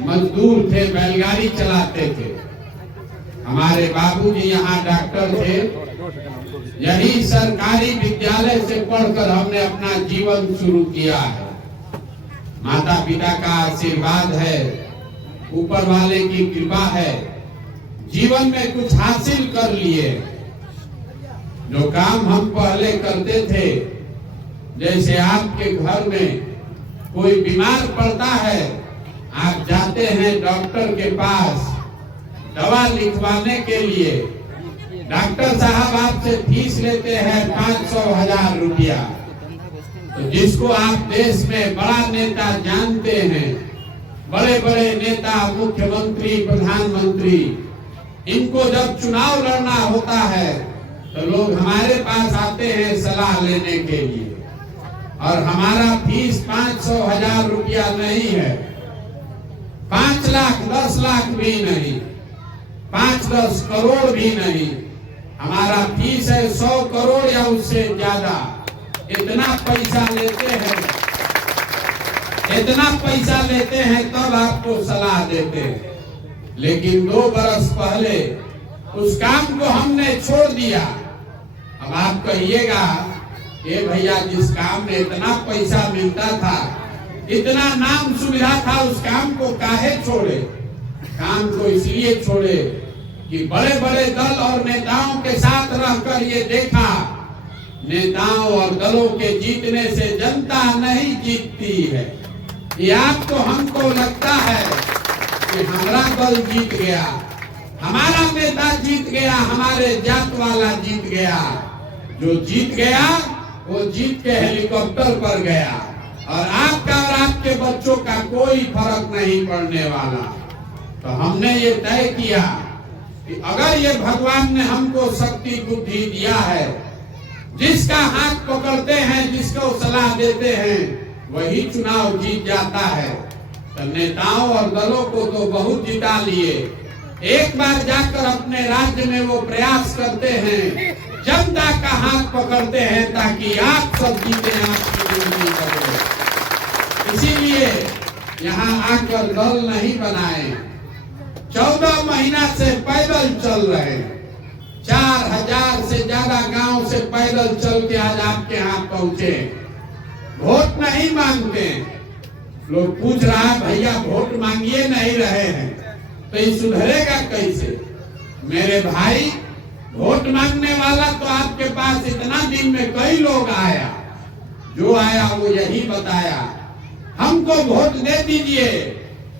मजदूर थे, बैलगाड़ी चलाते थे। हमारे बाबूजी यहाँ डॉक्टर थे। यही सरकारी विद्यालय से पढ़कर हमने अपना जीवन शुरू किया है। माता पिता का आशीर्वाद है, ऊपर वाले की कृपा है, जीवन में कुछ हासिल कर लिए। जो काम हम पहले करते थे, जैसे आपके घर में कोई बीमार पड़ता है, आप जाते हैं डॉक्टर के पास दवा लिखवाने के लिए। डॉक्टर साहब आपसे फीस लेते हैं 500,000 रुपया। तो जिसको आप देश में बड़ा नेता जानते हैं, बड़े बड़े नेता, मुख्यमंत्री, प्रधानमंत्री, इनको जब चुनाव लड़ना होता है तो लोग हमारे पास आते हैं सलाह लेने के लिए। और हमारा फीस 500,000 रुपया नहीं है, 5 लाख 10 लाख भी नहीं, 5-10 करोड़ भी नहीं। हमारा फीस है 100 करोड़ या उससे ज्यादा। इतना पैसा लेते हैं, इतना पैसा लेते हैं तब आपको सलाह देते हैं। लेकिन 2 बरस पहले उस काम को हमने छोड़ दिया। अब आप कहिएगा, ये भैया जिस काम में इतना पैसा मिलता था, इतना नाम सुविधा था, उस काम को काहे छोड़े? काम को इसलिए छोड़े कि बड़े बड़े दल और नेताओं के साथ रहकर ये देखा, नेताओं और दलों के जीतने से जनता नहीं जीतती है। ये आपको हमको लगता है कि हमारा दल जीत गया, हमारा नेता जीत गया, हमारे जात वाला जीत गया। जो जीत गया वो जीत के हेलीकॉप्टर पर गया, और आपका और आपके बच्चों का कोई फर्क नहीं पड़ने वाला। तो हमने ये तय किया कि अगर ये भगवान ने हमको शक्ति बुद्धि दिया है, जिसका हाथ पकड़ते हैं, जिसको सलाह देते हैं, वही चुनाव जीत जाता है। तो नेताओं और दलों को तो बहुत जिता लिए, एक बार जाकर अपने राज्य में वो प्रयास करते हैं, जनता का हाथ पकड़ते हैं ताकि आप सब जीते, आपकी जिंदगी बदले। इसीलिए यहाँ आकर दल नहीं बनाए, 14 महीना से पैदल चल रहे हैं। 4000 से ज्यादा गांव से पैदल चल के आज आपके यहाँ पहुंचे। वोट नहीं मांगते। लोग पूछ रहा है, भैया वोट मांगिए नहीं रहे हैं, तो ये सुधरेगा कैसे? मेरे भाई, वोट मांगने वाला तो आपके पास इतना दिन में कई लोग आया। जो आया वो यही बताया, हमको वोट दे दीजिए,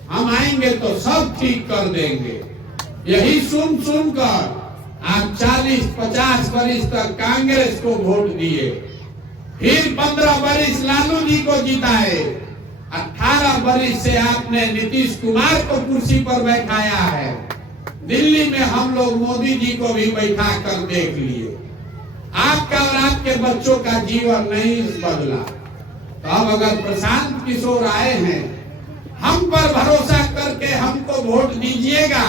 हम आएंगे तो सब ठीक कर देंगे। यही सुन सुनकर आप 40-50 वर्ष तक कांग्रेस को वोट दिए, फिर 15 वर्ष लालू जी को जिताए, 18 वर्ष से आपने नीतीश कुमार को कुर्सी पर बैठाया है। दिल्ली में हम लोग मोदी जी को भी बैठा कर देख लिए। आपका और आपके बच्चों का जीवन नहीं बदला। तो अब अगर प्रशांत किशोर आए हैं, हम पर भरोसा करके हमको वोट दीजिएगा,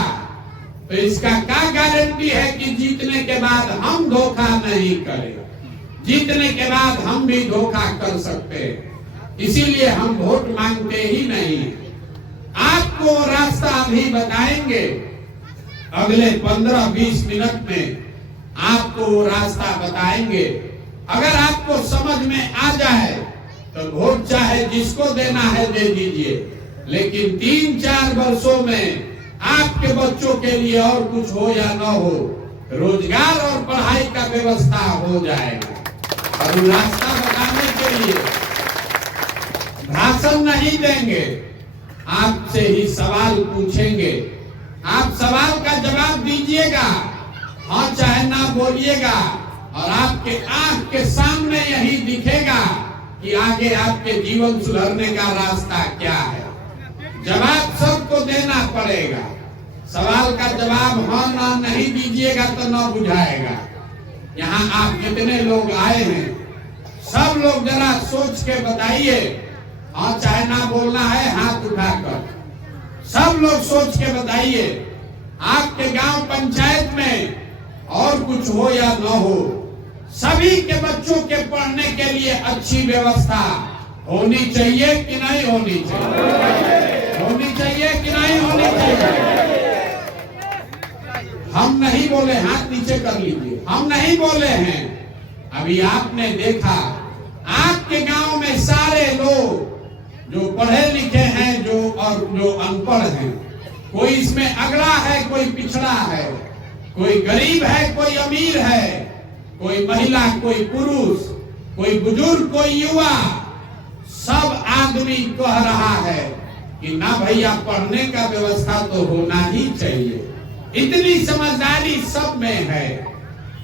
तो इसका क्या गारंटी है कि जीतने के बाद हम धोखा नहीं करें? जीतने के बाद हम भी धोखा कर सकते हैं। इसीलिए हम वोट मांगते ही नहीं। आपको रास्ता अभी बताएंगे, अगले 15-20 मिनट में आपको वो रास्ता बताएंगे। अगर आपको समझ में आ जाए तो वोट चाहे जिसको देना है दे दीजिए, लेकिन 3-4 वर्षों में आपके बच्चों के लिए और कुछ हो या न हो, रोजगार और पढ़ाई का व्यवस्था हो जाएगा। और रास्ता बताने के लिए भाषण नहीं देंगे, आपसे ही सवाल पूछेंगे। आप सवाल का जवाब दीजिएगा, हाँ चाहे ना बोलिएगा, और आपके आंख के सामने यही दिखेगा कि आगे आपके जीवन सुधरने का रास्ता क्या है। जवाब सबको देना पड़ेगा। सवाल का जवाब हाँ ना नहीं दीजिएगा तो ना बुझाएगा। यहाँ आप कितने लोग आए हैं, सब लोग जरा सोच के बताइए। हाँ चाहे ना बोलना है हाथ उठाकर, सब लोग सोच के बताइए। आपके गांव पंचायत में और कुछ हो या न हो, सभी के बच्चों के पढ़ने के लिए अच्छी व्यवस्था होनी चाहिए कि नहीं होनी चाहिए? होनी चाहिए कि नहीं? बोले, हाथ नीचे कर लीजिए, हम नहीं बोले हैं। अभी आपने देखा आपके गांव में सारे लोग जो पढ़े लिखे हैं जो और जो अनपढ़ हैं, कोई इसमें अगड़ा है, कोई पिछड़ा है, कोई गरीब है, कोई अमीर है, कोई महिला, कोई पुरुष, कोई बुजुर्ग, कोई युवा, सब आदमी कह रहा है कि ना भैया पढ़ने का व्यवस्था तो होना ही चाहिए। इतनी समझदारी सब में है,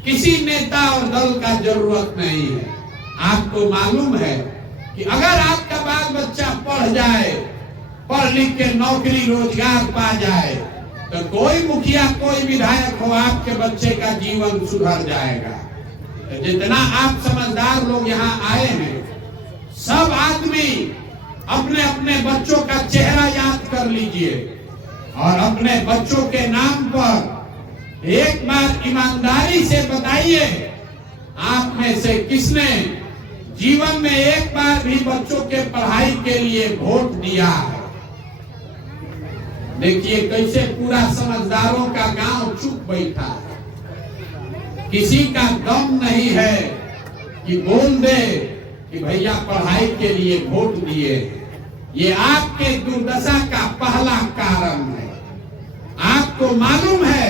किसी नेता और दल का जरूरत नहीं है। आपको मालूम है कि अगर आपका बाल बच्चा पढ़ जाए, पढ़ लिख के नौकरी रोजगार पा जाए, तो कोई मुखिया, कोई विधायक हो, आपके बच्चे का जीवन सुधर जाएगा। तो जितना आप समझदार लोग यहाँ आए हैं, सब आदमी अपने अपने बच्चों का चेहरा याद कर लीजिए और अपने बच्चों के नाम पर एक बार ईमानदारी से बताइए, आप में से किसने जीवन में एक बार भी बच्चों के पढ़ाई के लिए वोट दिया है? देखिए कैसे पूरा समझदारों का गांव चुप बैठा है, किसी का दम नहीं है कि बोल दे कि भैया पढ़ाई के लिए वोट दिए। ये आपके दुर्दशा का पहला कारण है। आपको मालूम है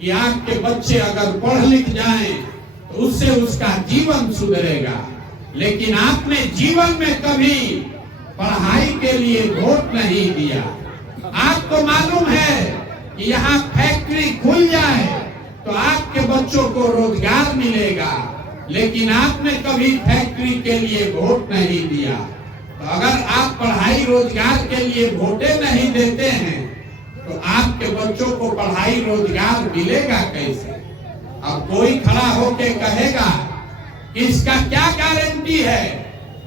कि आपके बच्चे अगर पढ़ लिख जाएं तो उससे उसका जीवन सुधरेगा, लेकिन आपने जीवन में कभी पढ़ाई के लिए वोट नहीं दिया। आपको मालूम है कि यहाँ फैक्ट्री खुल जाए तो आपके बच्चों को रोजगार मिलेगा, लेकिन आपने कभी फैक्ट्री के लिए वोट नहीं दिया। तो अगर आप पढ़ाई रोजगार के लिए वोटे नहीं देते हैं तो आपके बच्चों को पढ़ाई रोजगार मिलेगा कैसे? अब कोई खड़ा होके कहेगा कि इसका क्या गारंटी है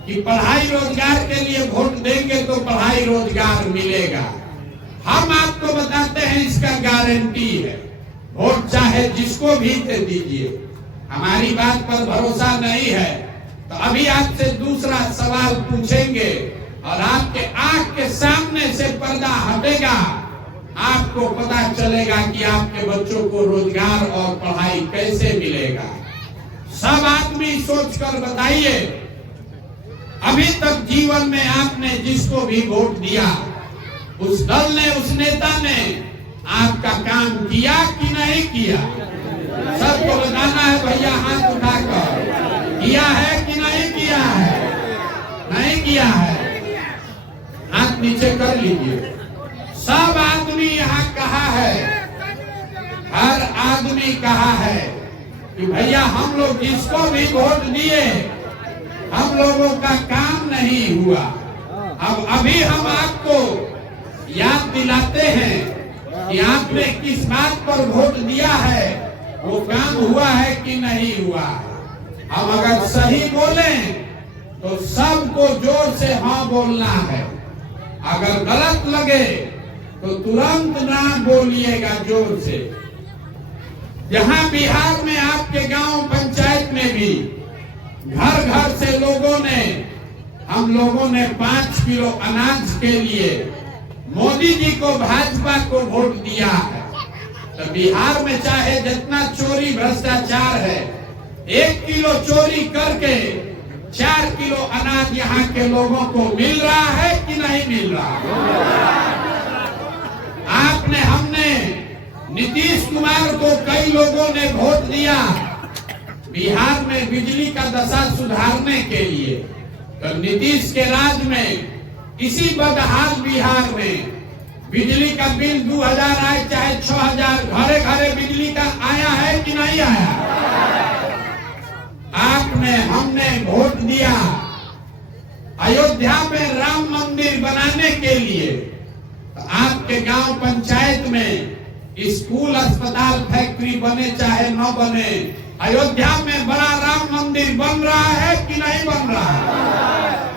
कि पढ़ाई रोजगार के लिए वोट देंगे तो पढ़ाई रोजगार मिलेगा? हम आपको बताते हैं इसका गारंटी है। वोट चाहे जिसको भी दे दीजिए, हमारी बात पर भरोसा नहीं है तो अभी आपसे दूसरा सवाल पूछेंगे और आपके आंख के सामने से पर्दा हटेगा, आपको पता चलेगा कि आपके बच्चों को रोजगार और पढ़ाई कैसे मिलेगा। सब आदमी सोचकर बताइए, अभी तक जीवन में आपने जिसको भी वोट दिया, उस दल ने, उस नेता ने आपका काम किया कि नहीं किया? सबको बताना है भैया, हाथ उठाकर, किया है कि नहीं किया है? नहीं किया है, हाथ नीचे कर लीजिए। सब आदमी यहाँ कहा है, हर आदमी कहा है कि भैया हम लोग जिसको भी वोट दिए, हम लोगों का काम नहीं हुआ। अब अभी हम आपको याद दिलाते हैं कि आपने किस बात पर वोट दिया है, वो काम हुआ है कि नहीं हुआ। अब अगर सही बोले तो सबको जोर से हाँ बोलना है, अगर गलत लगे तो तुरंत ना बोलिएगा जोर से। यहाँ बिहार में आपके गांव पंचायत में भी घर घर से लोगों ने, हम लोगों ने 5 किलो अनाज के लिए मोदी जी को, भाजपा को वोट दिया है। तो बिहार में चाहे जितना चोरी भ्रष्टाचार है, 1 किलो चोरी करके 4 किलो अनाज यहाँ के लोगों को मिल रहा है कि नहीं मिल रहा? आपने, हमने नीतीश कुमार को कई लोगों ने वोट दिया बिहार में बिजली का दशा सुधारने के लिए। तो नीतीश के राज में इसी बदहाल बिहार में बिजली का बिल 2000 आए चाहे 6000, घरे घरे बिजली का आया है कि नहीं आया? आपने, हमने वोट दिया अयोध्या में राम मंदिर बनाने के लिए। तो आपके गांव पंचायत में स्कूल, अस्पताल, फैक्ट्री बने चाहे न बने, अयोध्या में बड़ा राम मंदिर बन रहा है कि नहीं बन रहा है?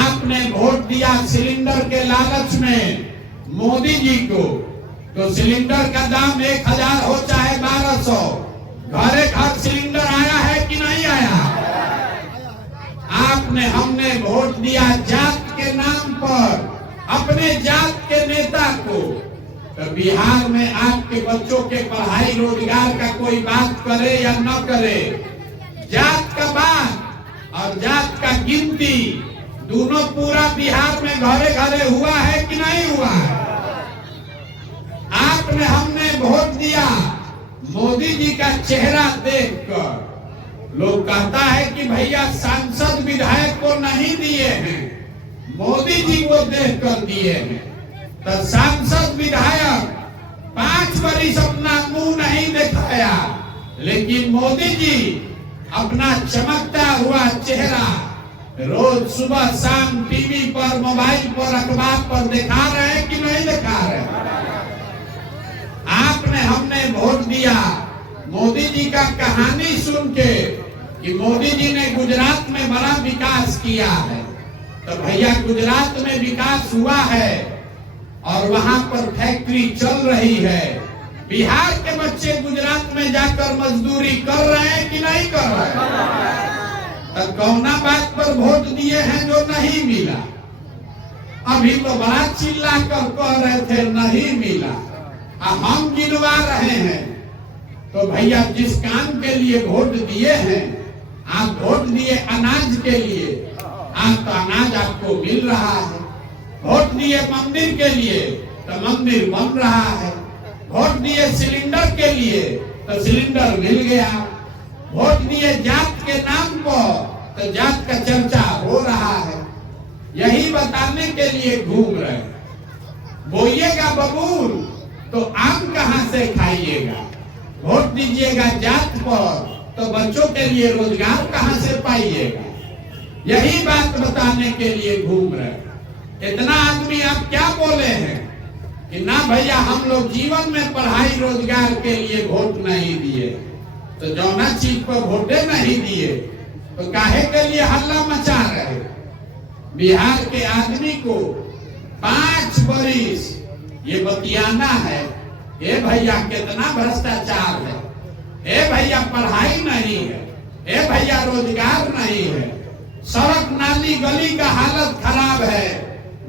आपने वोट दिया सिलेंडर के लालच में मोदी जी को, तो सिलेंडर का दाम 1000 हो चाहे 1200, घरे घर सिलेंडर आया है कि नहीं आया? आपने, हमने वोट दिया जात के नाम पर अपने जात के नेता को। तो बिहार में आपके बच्चों के पढ़ाई रोजगार का कोई बात करे या न करे, जात का बात और जात का गिनती दोनों पूरा बिहार में घरे घरे हुआ है कि नहीं हुआ है? आपने हमने वोट दिया, मोदी जी का चेहरा देखकर लोग कहता है कि भैया सांसद विधायक को नहीं दिए हैं, मोदी जी को देखकर दिए हैं। तो सांसद विधायक 5 वर्ष अपना मुंह नहीं दिखाया, लेकिन मोदी जी अपना चमकता हुआ चेहरा रोज सुबह शाम टीवी पर, मोबाइल पर, अखबार पर दिखा रहे हैं कि नहीं दिखा रहे? आपने हमने वोट दिया, मोदी जी का कहानी सुन के कि मोदी जी ने गुजरात में बड़ा विकास किया है, तो भैया गुजरात में विकास हुआ है और वहां पर फैक्ट्री चल रही है। बिहार के बच्चे गुजरात में जाकर मजदूरी कर रहे हैं कि नहीं कर रहे हैं? तो कौना बात पर वोट दिए हैं जो नहीं मिला? अभी तो बड़ा चिल्ला कर कह रहे थे नहीं मिला, हम गिनवा रहे हैं। तो भैया जिस काम के लिए वोट दिए हैं, आप वोट दिए अनाज के लिए, आज तो अनाज आपको मिल रहा है। वोट दिए मंदिर के लिए तो मंदिर बन रहा है। वोट दिए सिलेंडर के लिए तो सिलेंडर मिल गया। वोट दिए जात के नाम पर तो जात का चर्चा हो रहा है। यही बताने के लिए घूम रहे। बोइएगा बबूल तो आम कहां से खाइएगा, वोट दीजिएगा जात पर तो बच्चों के लिए रोजगार कहां से पाइएगा। यही बात बताने के लिए घूम रहे। इतना आदमी आप क्या बोले हैं कि ना भैया हम लोग जीवन में पढ़ाई रोजगार के लिए वोट नहीं दिए, तो जौना चीज पर वोटे नहीं दिए तो काहे के लिए हल्ला मचा रहे? बिहार के आदमी को 5 वर्ष ये बतियाना है, ए भैया कितना भ्रष्टाचार है, ए भैया पढ़ाई नहीं है, ए भैया रोजगार नहीं है, सड़क नाली गली का हालत खराब है,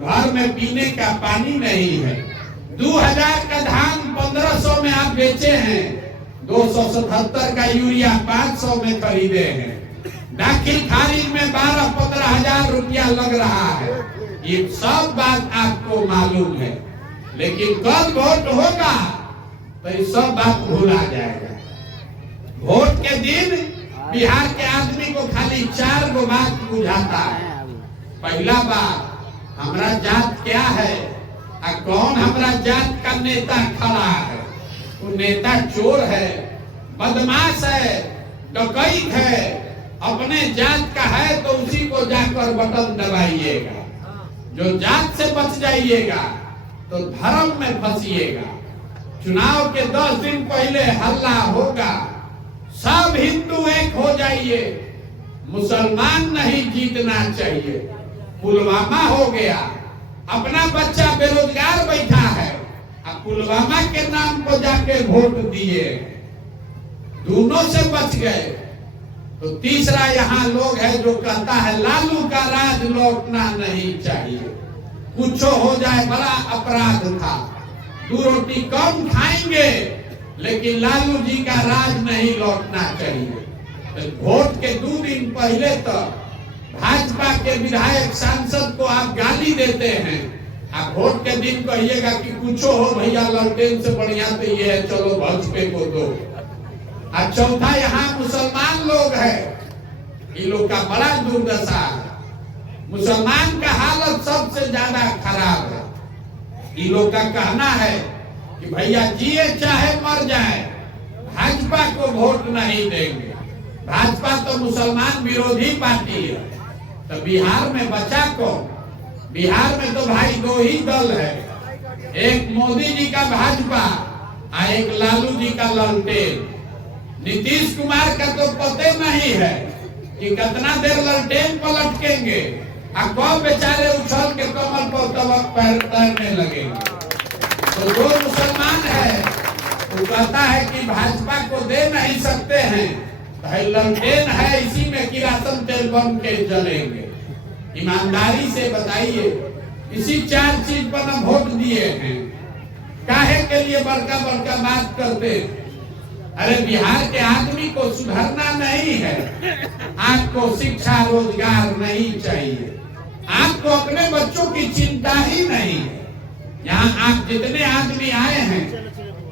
घर में पीने का पानी नहीं है। 2000 का धान 1500 में आप बेचे हैं, 277 का यूरिया 500 में खरीदे हैं, दाखिल खारिज में 12-15 हजार रुपया लग रहा है। ये सब बात आपको मालूम है, लेकिन कल वोट होगा तो ये सब बात भूला जाएगा। वोट के दिन बिहार के आदमी को खाली 4 गो बात बुझाता है। पहला बात, हमारा जात क्या है और कौन हमारा जात का नेता खड़ा है। वो नेता चोर है, बदमाश है, डकैत है, अपने जात का है तो उसी को जाकर बटन दबाइएगा। जो जात से बच जाइएगा तो धर्म में फंसिएगा। चुनाव के 10 दिन पहले हल्ला होगा, सब हिंदू एक हो जाइए, मुसलमान नहीं जीतना चाहिए। पुलवामा हो गया, अपना बच्चा बेरोजगार बैठा है, अब पुलवामा के नाम को जाके वोट दिए, दोनों से बच गए। तो तीसरा यहाँ लोग है जो कहता है लालू का राज लौटना नहीं चाहिए, कुछ हो जाए बड़ा अपराध था, 2 रोटी कम खाएंगे लेकिन लालू जी का राज नहीं लौटना चाहिए। तो वोट के 2 दिन पहले तक भाजपा के विधायक सांसद को आप गाली देते हैं, आप वोट के दिन कहिएगा कि कुछ हो भैया ललटेन से बढ़िया तो ये है, चलो भाजपा को दो। और चौथा यहाँ मुसलमान लोग है, इन लोग का बड़ा दुर्दशा है। मुसलमान का हालत सबसे ज्यादा खराब है। इन लोग का कहना है कि भैया जिए चाहे मर जाए भाजपा को वोट नहीं देंगे, भाजपा तो मुसलमान विरोधी पार्टी है। तो बिहार में बचा कौन? बिहार में तो भाई 2 ही दल है, एक मोदी जी का भाजपा और एक लालू जी का ललटेन। नीतीश कुमार का तो पते नहीं है कि कितना देर ललटेन पर लटकेंगे और कब बेचारे उछल के कमल पर तब पैर तैरने लगेंगे। तो जो मुसलमान है वो कहता है कि भाजपा को दे नहीं सकते हैं, भाई ललटेन है इसी में किरासन तेल बन के जलेंगे। ईमानदारी से बताइए, इसी 4 चीज पर हम वोट दिए हैं। काहे के लिए बड़का बड़का बात करते। अरे बिहार के आदमी को सुधरना नहीं है, आपको शिक्षा रोजगार नहीं चाहिए, आपको अपने बच्चों की चिंता ही नहीं है। यहाँ आप जितने आदमी आए हैं,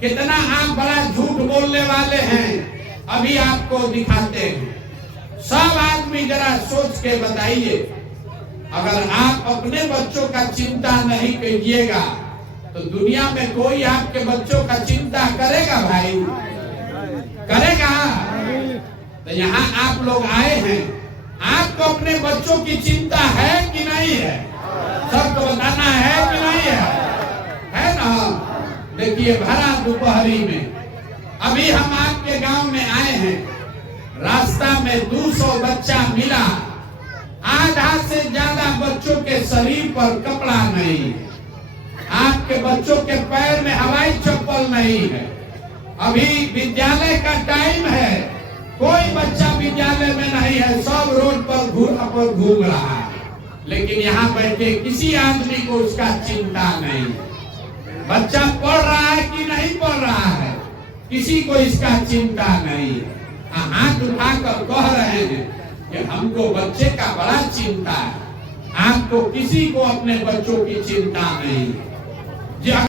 कितना आप बड़ा झूठ बोलने वाले हैं, अभी आपको दिखाते हैं। सब आदमी जरा सोच के बताइए, अगर आप अपने बच्चों का चिंता नहीं कीजिएगा तो दुनिया में कोई आपके बच्चों का चिंता करेगा भाई? करेगा? तो यहाँ आप लोग आए हैं, आपको अपने बच्चों की चिंता है कि नहीं है? सबको बताना है कि नहीं है ना? देखिए भरा दोपहरी में अभी हम आपके गांव में आए हैं, रास्ता में 200 बच्चा मिला, आधा से ज्यादा बच्चों के शरीर पर कपड़ा नहीं है, आपके बच्चों के पैर में हवाई चप्पल नहीं है। अभी विद्यालय का टाइम है, कोई बच्चा विद्यालय में नहीं है, सब रोड पर घूम रहा है, लेकिन यहाँ बैठे किसी आदमी को उसका चिंता नहीं। बच्चा पढ़ रहा है कि नहीं पढ़ रहा है, किसी को इसका चिंता नहीं। हाथ उठाकर कह रहे हैं कि हमको बच्चे का बड़ा चिंता है, आपको किसी को अपने बच्चों की चिंता नहीं।